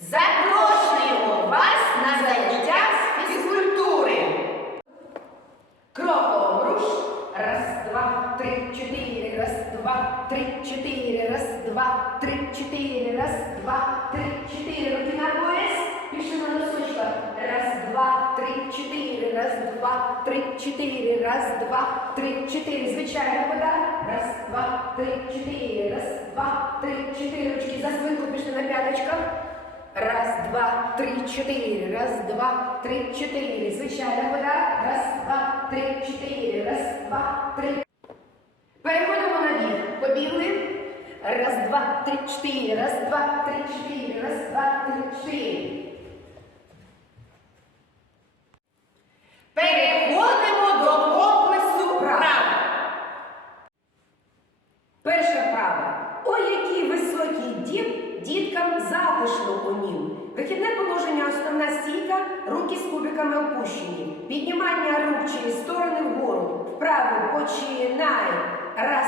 Запрошуємо вас на заняття з фізкультури. Кроком руш. Раз, два, три, чотири. Раз, два, три, чотири. Раз, два, три, чотири. Раз, два, три, чотири. Руки на пояс. Пішли на носочках. Раз, два, три, чотири. Раз, два, три, чотири. Раз, два, три, чотири. Звичайна вода. Раз, два, три, чотири. Раз, два, три, чотири. Ручки за спинку пішли на п'яточках. Раз, два, три, чотири. Раз, два, три, чотири. Звичайна вода. Раз, два, три, чотири. Раз, два, три. Переходимо на біг. Побігли. Раз, два, три, чотири. Раз, два, три, чотири. Раз, два, три, чотири. Переходимо до комплексу прав. Перша вправа. Ой, який високий дім, діткам затишно у нім. Вихідне положення, основна стійка, руки з кубиками опущені. Піднімання рук через сторони вгору. Вправо починай. Раз,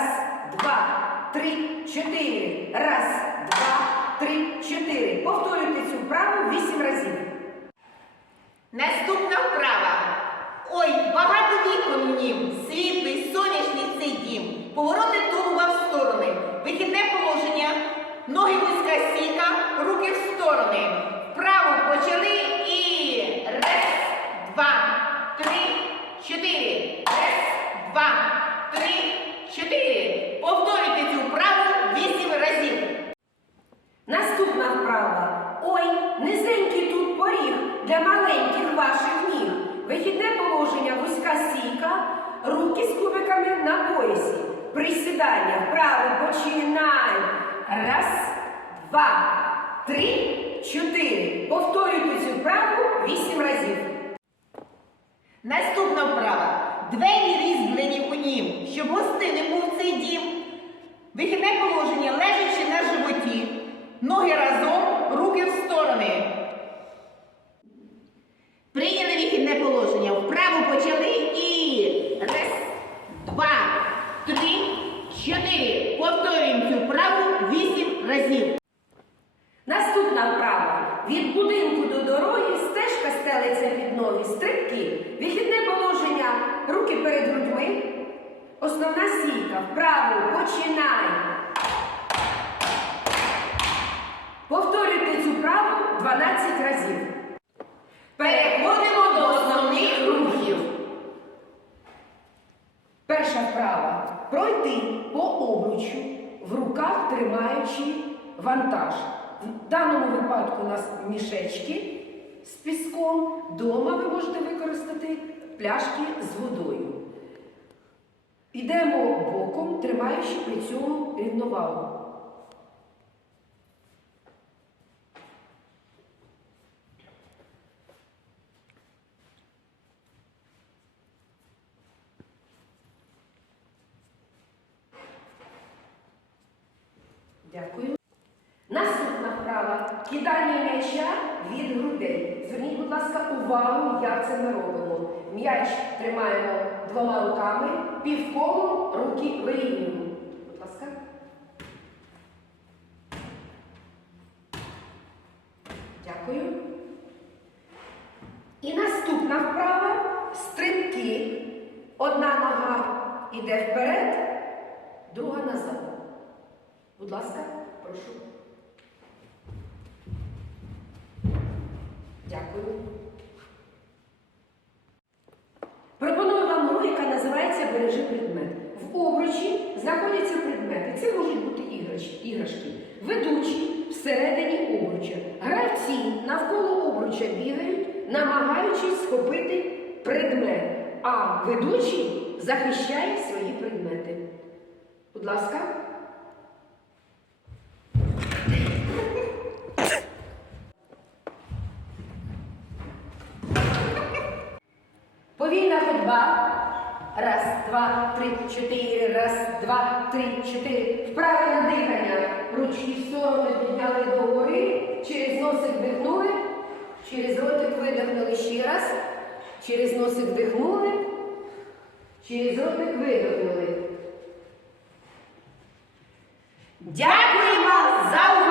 два, три, чотири. Раз, два, три, чотири. Повторюйте цю вправу вісім разів. Наступна вправа. Ой, багато вікон в нім. Світлий, сонячний цей дім. Повороти тулуба в сторони. Вихідне положення. Ноги вузька стійка, руки в сторони. Вправо почали і раз, два, три, чотири. Раз, два, три, чотири. Повторюйте цю вправу вісім разів. Наступна вправа. Ой, низенький тут поріг для маленьких ваших ніг. Вихідне положення, вузька стійка, руки з кубиками на поясі. Присідання. Вправо починай. Раз, два, три, чотири. Повторюйте цю вправу вісім разів. Наступна вправа. Двері різьблені у нім, щоб гостинним був цей дім. Вихідне положення, лежачи на животі, ноги разом, руки в сторони. Прийняли вихідне положення. Вправо почали і раз, два, три, чотири. Повторюємо цю вправу вісім разів. Вправа. Від будинку до дороги стежка стелиться під ноги, стрибки. Вихідне положення, руки перед грудьми. Основна стійка. Вправо починай. Повторюйте цю вправу 12 разів. Переходимо до основних рухів. Перша вправа. Пройти по обручу, в руках тримаючи вантаж. В даному випадку у нас мішечки з піском. Дома ви можете використати пляшки з водою. Йдемо боком, тримаючи при цьому рівновагу. Дякую. Кидання м'яча від грудей. Зверніть, будь ласка, увагу, як це ми робимо. М'яч тримаємо двома руками, півколом руки вирівнюємо. Будь ласка. Дякую. І наступна вправа стрибки. Одна нога йде вперед, друга назад. Будь ласка, прошу. Дякую. Пропоную вам гру, яка називається Бережи предмет. В обручі знаходяться предмети. Це можуть бути іграшки. Ведучі всередині обруча. Гравці навколо обруча бігають, намагаючись схопити предмет. А ведучий захищає свої предмети. Будь ласка. Ходьба. Раз, два, три, чотири. Раз, два, три, чотири. Вправе дихання. Ручки в сторону підняли догори. Через носик вдихнули. Через ротик видихнули ще раз. Через носик вдихнули. Через ротик видихнули. Дякуємо за увагу!